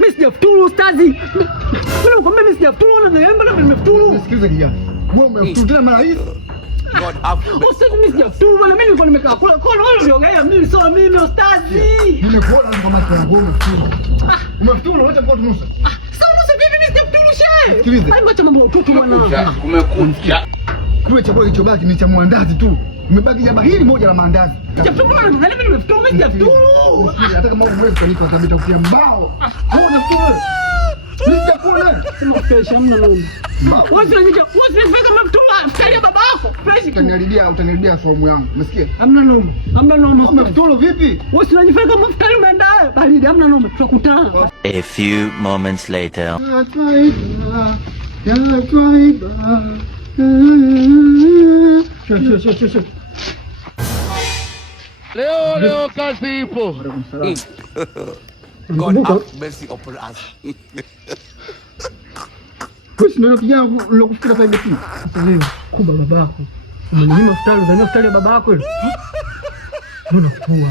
Mimi sijafuturu ustazi. Wewe unakwambia mimi sijafuturu na mbona nimefuturu? Nisikilize kijana. Wewe umefuturu tena mara hizi. Ustazi mimi sijafuturu bwana, mimi nilikuwa nimekaa kula kono wewe ndio gaya mimi sio mimi ustazi. Nimekuona kama macho yangu umefuturu. Umefuturu unaleta kwa nusu. Sasa nusu vipi mimi sijafuturu shehe? Sikilize. Hai macho mambo utoto bwana. Kumekucha. Kule chakula kilichobaki ni cha muandazi tu. Umebaki jaba hili moja la maandazi. Sijafuturu bwana, mimi nimefuturu mimi sijafuturu. Hata kama wewe kanipa kabisa kutia mbao. Wewe unafuturu. Nisijakuona. Sema fresh hamna noma. Wewe unafanya mafuturu aftari baba wako. Fresh. Utaniharibia somo yangu. Umesikia? Hamna noma. Hamna noma. Umefuturu vipi? Wewe unajifanya kama aftari umeenda baridi, hamna noma. Tutakutana. A few moments later. Leo kazi ipo. God have mercy upon us. Wewe ndio kijana ulokufikira pale hivi. Sasa leo kuba babako. Umeninyima futari, unanyima futari ya babako ile. Mbona kuwa?